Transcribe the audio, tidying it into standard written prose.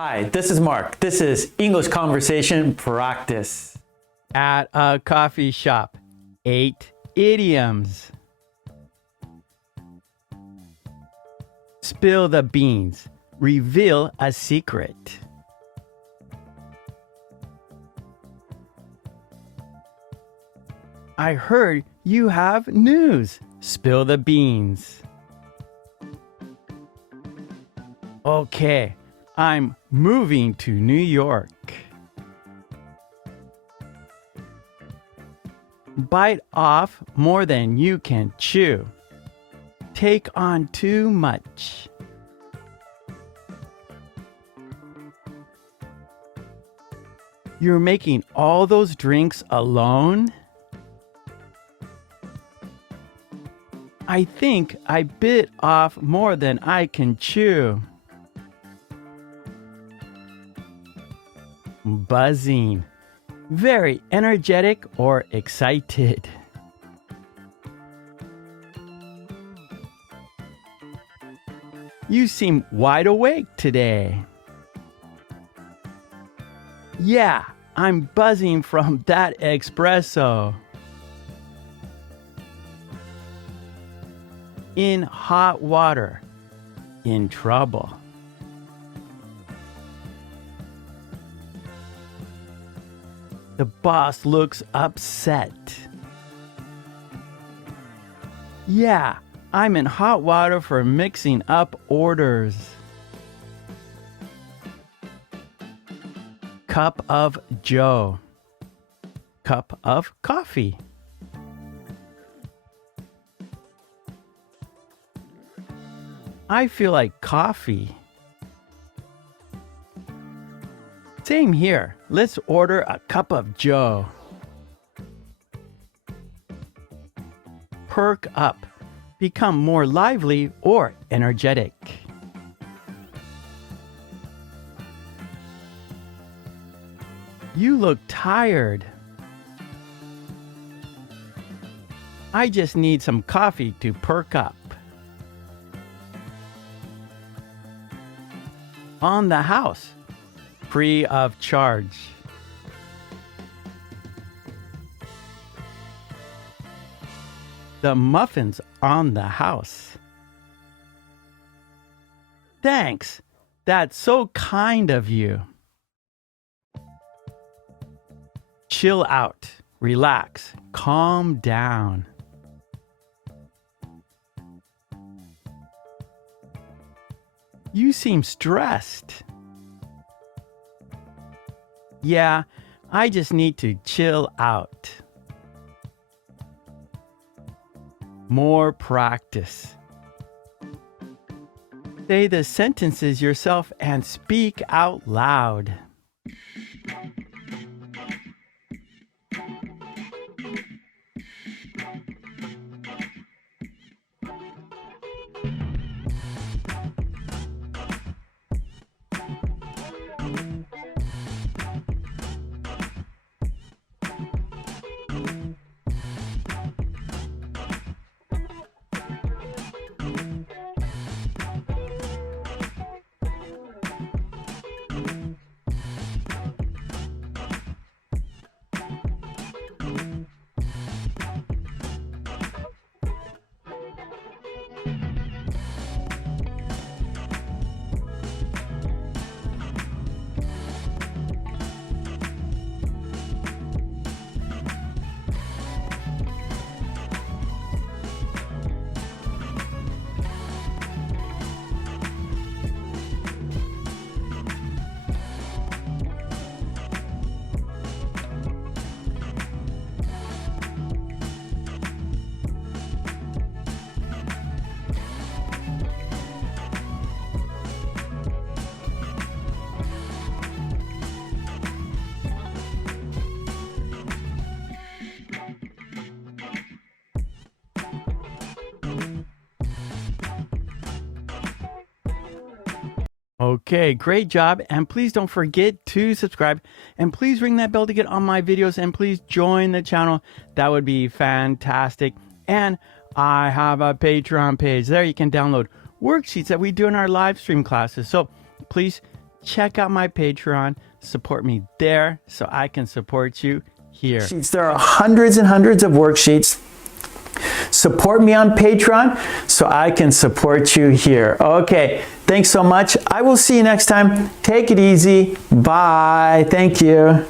Hi, this is Mark. This is English Conversation Practice. At a coffee shop. 8 idioms. Spill the beans. Reveal a secret. I heard you have news. Spill the beans. Okay, I'm moving to New York. Bite off more than you can chew. Take on too much. You're making all those drinks alone? I think I bit off more than I can chew. Buzzing. Very energetic or excited. You seem wide awake today. Yeah, I'm buzzing from that espresso. In hot water. In trouble. The boss looks upset. Yeah, I'm in hot water for mixing up orders. Cup of Joe. Cup of coffee. I feel like coffee. Same here. Let's order a cup of Joe. Perk up. Become more lively or energetic. You look tired. I just need some coffee to perk up. On the house. Free of charge. The muffins on the house. Thanks. That's so kind of you. Chill out. Relax. Calm down. You seem stressed. Yeah, I just need to chill out. More practice. Say the sentences yourself and speak out loud. Okay, great job. And please don't forget to subscribe. And please ring that bell to get on my videos. And please join the channel. That would be fantastic. And I have a Patreon page. There you can download worksheets that we do in our live stream classes. So please check out my Patreon. Support me there so I can support you here. There are hundreds and hundreds of worksheets. Support me on Patreon so I can support you here. Okay, thanks so much. I will see you next time. Take it easy. Bye. Thank you.